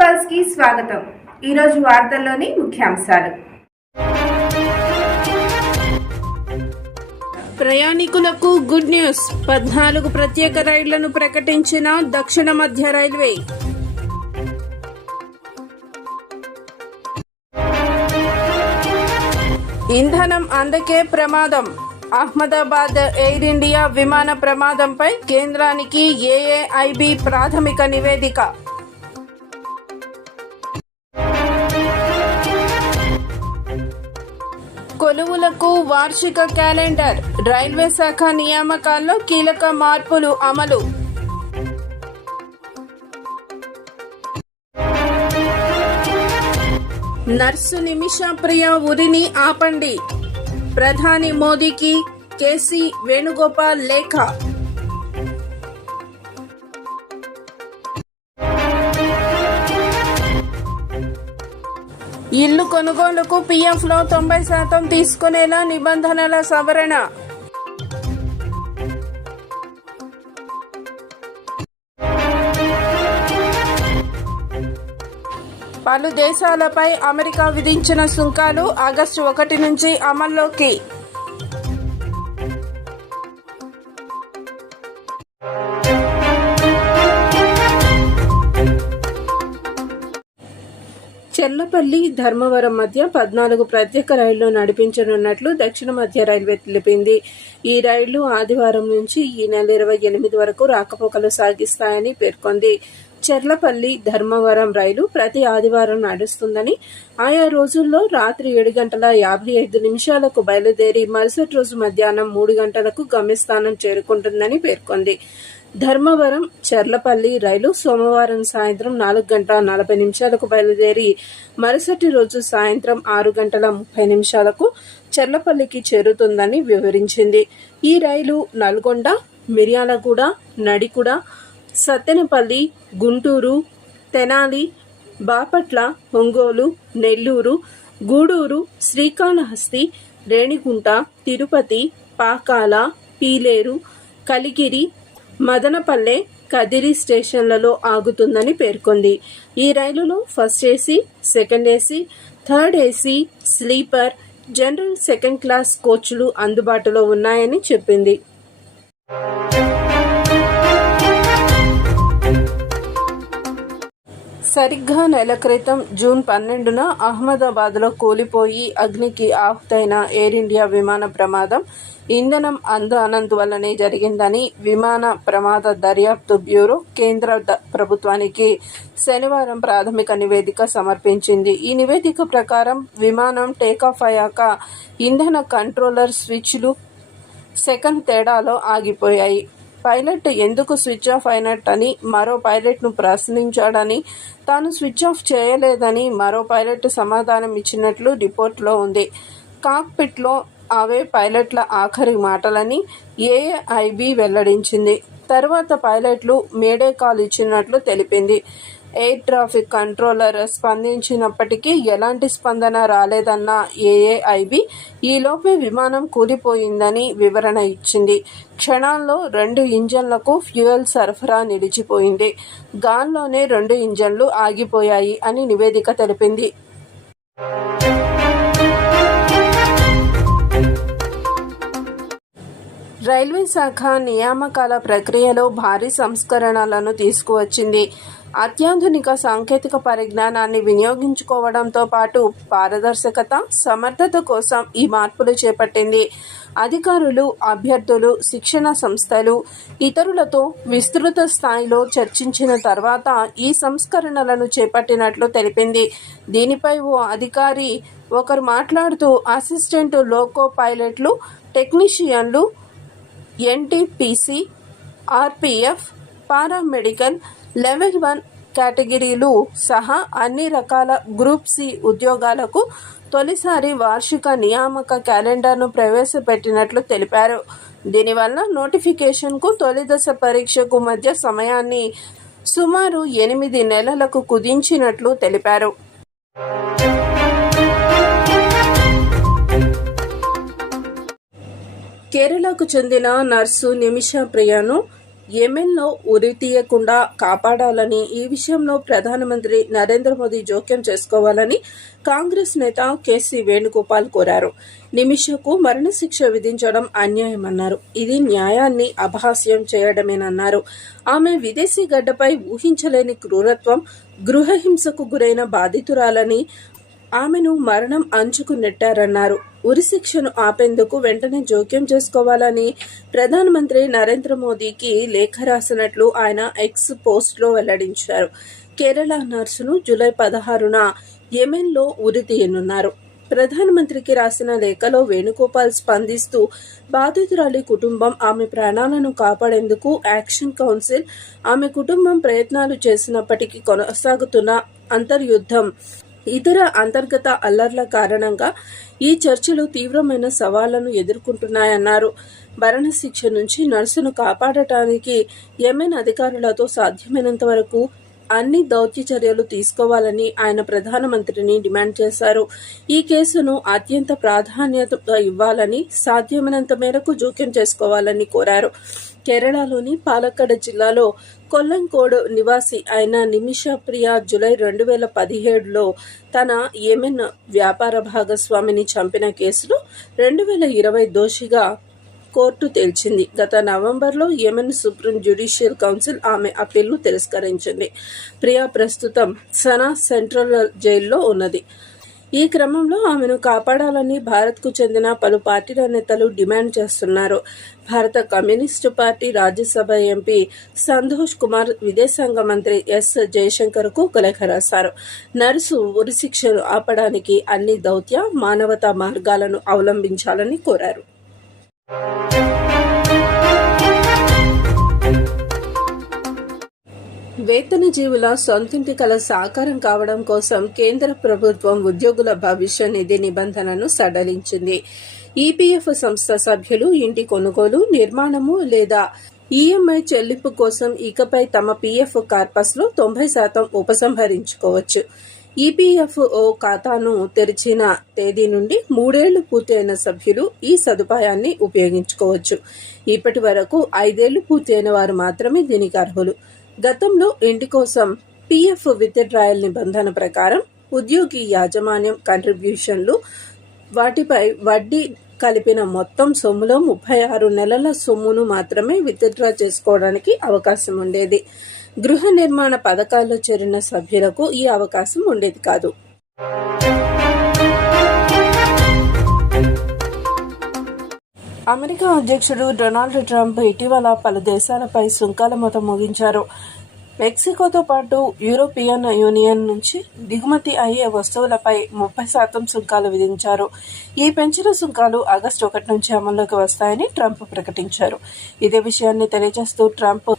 పల్స్కి స్వాగతం. ఈరోజు వార్తల్లోని ముఖ్యాంశాలు. ప్రయాణికులకు గుడ్ న్యూస్. పద్నాలుగు ప్రత్యేక రైళ్ళను ప్రకటించిన దక్షిణ మధ్య రైల్వే. ఇంధనం అందకే ప్రమాదం. అహ్మదాబాద్ ఎయిర్ ఇండియా విమాన ప్రమాదంపై కేంద్రానికి ఏఏఐబి ప్రాథమిక నివేదిక. కొలువులకు వార్షిక క్యాలెండర్ రైల్వే శాఖ నియామకాల్లో కీలక మార్పులు అమలు. నర్సు నిమిష ప్రియ ఉరిని ఆపండి. ప్రధాని మోదీకి కేసీ వేణుగోపాల్ లేఖ. ఇల్లు కొనుగోలుకు పీఎఫ్లో తొంభై శాతం తీసుకునేలా నిబంధనల సవరణ. పలు దేశాలపై అమెరికా విధించిన సుంకాలు ఆగస్టు ఒకటి నుంచి అమల్లోకి. చెల్లపల్లి ధర్మవరం మధ్య పద్నాలుగు ప్రత్యేక రైళ్ళు నడిపించనున్నట్లు దక్షిణ మధ్య రైల్వే తెలిపింది. ఈ రైళ్ళు ఆదివారం నుంచి ఈ నెల ఇరవై ఎనిమిది వరకు రాకపోకలు సాగిస్తాయని పేర్కొంది. చెర్లపల్లి ధర్మవరం రైలు ప్రతి ఆదివారం నడుస్తుందని ఆయా రోజుల్లో రాత్రి ఏడు గంటల యాభై ఐదు నిమిషాలకు బయలుదేరి మరుసటి రోజు మధ్యాహ్నం మూడు గంటలకు గమ్యస్థానం చేరుకుంటుందని పేర్కొంది. ధర్మవరం చెర్లపల్లి రైలు సోమవారం సాయంత్రం నాలుగు గంటల నలభై నిమిషాలకు బయలుదేరి మరుసటి రోజు సాయంత్రం ఆరు గంటల ముప్పై నిమిషాలకు చెర్లపల్లికి చేరుతుందని వివరించింది. ఈ రైలు నల్గొండ మిర్యాలగూడ నడికుడ సత్తెనపల్లి గుంటూరు తెనాలి బాపట్ల ఒంగోలు నెల్లూరు గూడూరు శ్రీకాళహస్తి రేణిగుంట తిరుపతి పాకాల పీలేరు కలిగిరి మదనపల్లె కదిరి స్టేషన్లలో ఆగుతుందని పేర్కొంది. ఈ రైలులో first AC second AC third AC sleeper general second class కోచ్లు అందుబాటులో ఉన్నాయని చెప్పింది. సరిగ్గా నెల క్రితం జూన్ పన్నెండున అహ్మదాబాద్లో కూలిపోయి అగ్నికి ఆహుతైన ఎయిర్ ఇండియా విమాన ప్రమాదం ఇంధనం అందనందువల్లనే జరిగిందని విమాన ప్రమాద దర్యాప్తు బ్యూరో కేంద్ర ప్రభుత్వానికి శనివారం ప్రాథమిక నివేదిక సమర్పించింది. ఈ నివేదిక ప్రకారం విమానం టేకాఫ్ అయ్యాక ఇంధన కంట్రోలర్ స్విచ్లు సెకండ్ తేడాలో ఆగిపోయాయి. పైలట్ ఎందుకు స్విచ్ ఆఫ్ అయినట్టని మరో పైలట్ను ప్రశ్నించాడని తాను స్విచ్ ఆఫ్ చేయలేదని మరో పైలట్ సమాధానం ఇచ్చినట్లు రిపోర్ట్లో ఉంది. కాక్పిట్లో అవే పైలట్ల ఆఖరి మాటలని ఏఐబి వెల్లడించింది. తర్వాత పైలట్లు మేడే కాల్ ఇచ్చినట్లు తెలిపింది. ఎయిర్ ట్రాఫిక్ కంట్రోలర్ స్పందించినప్పటికీ ఎలాంటి స్పందన రాలేదన్న ఏఏఐబి ఈలోపే విమానం కూలిపోయిందని వివరణ ఇచ్చింది. క్షణాల్లో రెండు ఇంజన్లకు ఫ్యూయల్ సరఫరా నిలిచిపోయింది. గాల్లోనే రెండు ఇంజన్లు ఆగిపోయాయి అని నివేదిక తెలిపింది. రైల్వే శాఖ నియామకాల ప్రక్రియలో భారీ సంస్కరణలను తీసుకువచ్చింది. అత్యాధునిక సాంకేతిక పరిజ్ఞానాన్ని వినియోగించుకోవడంతో పాటు పారదర్శకత సమర్థత కోసం ఈ మార్పులు చేపట్టింది. అధికారులు అభ్యర్థులు శిక్షణ సంస్థలు ఇతరులతో విస్తృత స్థాయిలో చర్చించిన తర్వాత ఈ సంస్కరణలను చేపట్టినట్లు తెలిపింది. దీనిపై ఓ అధికారి ఒకరు మాట్లాడుతూ అసిస్టెంట్ లోకో పైలట్లు టెక్నీషియన్లు NTPC RPF paramedical level one కేటగిరీలు సహా అన్ని రకాల గ్రూప్ సి ఉద్యోగాలకు తొలిసారి వార్షిక నియామక క్యాలెండర్ను ప్రవేశపెట్టినట్లు తెలిపారు. దీనివల్ల నోటిఫికేషన్కు తొలి దశ పరీక్షకు మధ్య సమయాన్ని సుమారు ఎనిమిది నెలలకు కుదించినట్లు తెలిపారు. కేరళకు చెందిన నర్సు నిమిష ప్రియను యెమెన్లో ఉరి తీయకుండా కాపాడాలని ఈ విషయంలో ప్రధానమంత్రి నరేంద్ర మోదీ జోక్యం చేసుకోవాలని కాంగ్రెస్ నేత కేసీ వేణుగోపాల్ కోరారు. నిమిషకు మరణశిక్ష విధించడం అన్యాయమన్నారు. ఇది న్యాయాన్ని అపహాస్యం చేయడమేనన్నారు. ఆమె విదేశీ గడ్డపై ఊహించలేని క్రూరత్వం గృహహింసకు గురైన బాధితురాలని ఆమెను మరణం అంచుకు నెట్టారన్నారు. ఉరిశిక్షను ఆపేందుకు వెంటనే జోక్యం చేసుకోవాలని ప్రధానమంత్రి నరేంద్ర మోదీకి లేఖ రాసినట్లు ఆయన ఎక్స్ పోస్ట్లో వెల్లడించారు. కేరళ నర్సును జూలై పదహారున యెమెన్లో ఉరి తీయనున్నారు. ప్రధానమంత్రికి రాసిన లేఖలో వేణుగోపాల్ స్పందిస్తూ బాధితురాలి కుటుంబం ఆమె ప్రాణాలను కాపాడేందుకు యాక్షన్ కౌన్సిల్ ఆమె కుటుంబం ప్రయత్నాలు చేసినప్పటికీ కొనసాగుతున్న అంతర్యుద్ధం ఇతర అంతర్గత అల్లర్ల కారణంగా ఈ చర్చలు తీవ్రమైన సవాళ్ళను ఎదుర్కొంటున్నాయన్నారు. మరణశిక్ష నుంచి నర్సును కాపాడటానికి యెమెన్ అధికారులతో సాధ్యమైనంత వరకు అన్ని దౌత్య చర్యలు తీసుకోవాలని ఆయన ప్రధానమంత్రిని డిమాండ్ చేశారు. ఈ కేసును అత్యంత ప్రాధాన్యత ఇవ్వాలని సాధ్యమైనంత మేరకు జోక్యం చేసుకోవాలని కోరారు. కేరళలోని పాలక్కడ్ జిల్లాలో కొల్లంకోడ్ నివాసి అయిన నిమిష ప్రియా జులై రెండు వేల పదిహేడులో తన యెమెన్ వ్యాపార భాగస్వామిని చంపిన కేసులో రెండు వేల ఇరవై దోషిగా కోర్టు తేల్చింది. గత నవంబర్లో యెమెన్ సుప్రీం జ్యుడిషియల్ కౌన్సిల్ ఆమె అప్పీల్ను తిరస్కరించింది. ప్రియా ప్రస్తుతం సనా సెంట్రల్ జైల్లో ఉన్నది. ఈ క్రమంలో ఆమెను కాపాడాలని భారత్కు చెందిన పలు పార్టీల నేతలు డిమాండ్ చేస్తున్నారు. భారత communist party Rajya Sabha MP Santosh Kumar విదేశాంగ మంత్రి ఎస్ జయశంకర్కు లేఖ రాశారు. నర్సు ఉరిశిక్షను ఆపడానికి అన్ని దౌత్య మానవతా మార్గాలను అవలంబించాలని కోరారు. వేతన జీవుల సొంతింటి కల సాకారం కావడం కోసం కేంద్ర ప్రభుత్వం ఉద్యోగుల భవిష్య నిధి నిబంధనను సడలించింది. ఈపీఎఫ్ సంస్థ సభ్యులు ఇంటి కొనుగోలు నిర్మాణము లేదా ఈఎంఐ చెల్లింపు కోసం ఇకపై తమ పీఎఫ్ కార్పస్లో తొంభై శాతం ఉపసంహరించుకోవచ్చు. ఈపీఎఫ్ఓ ఖాతాను తెరిచిన తేదీ నుండి మూడేళ్ళు పూర్తయిన సభ్యులు ఈ సదుపాయాన్ని ఉపయోగించుకోవచ్చు. ఇప్పటి వరకు ఐదేళ్ళు పూర్తయిన వారు మాత్రమే దీనికి అర్హులు. గతంలో ఇంటి కోసం పీఎఫ్ విత్డ్రాయల్ నిబంధన ప్రకారం ఉద్యోగి యాజమాన్యం కంట్రిబ్యూషన్లు వాటిపై వడ్డీ కలిపిన మొత్తం సొమ్ములో ముప్పై ఆరు నెలల సొమ్మును మాత్రమే విత్డ్రా చేసుకోవడానికి అవకాశం ఉండేది. గృహ నిర్మాణ పథకాల్లో చేరిన సభ్యులకు ఈ అవకాశం ఉండేది కాదు. అమెరికా అధ్యక్షుడు డొనాల్డ్ ట్రంప్ ఇటీవల పలు దేశాలపై సుంకాల మొత ముగించారు. మెక్సికోతో పాటు యూరోపియన్ యూనియన్ నుంచి దిగుమతి అయ్యే వస్తువులపై ముప్పై శాతం సుంకాలు విధించారు. ఈ పెంచిన సుంకాలు ఆగస్టు ఒకటి నుంచి అమల్లోకి వస్తాయని ట్రంప్ ప్రకటించారు. ఇదే విషయాన్ని తెలియజేస్తూ ట్రంప్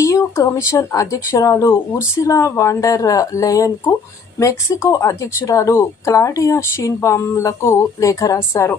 ఈయూ కమిషన్ అధ్యక్షురాలు ఉర్సిలా వాండర్ లేయన్కు మెక్సికో అధ్యక్షురాలు క్లాడియా షీన్బామ్లకు లేఖ రాశారు.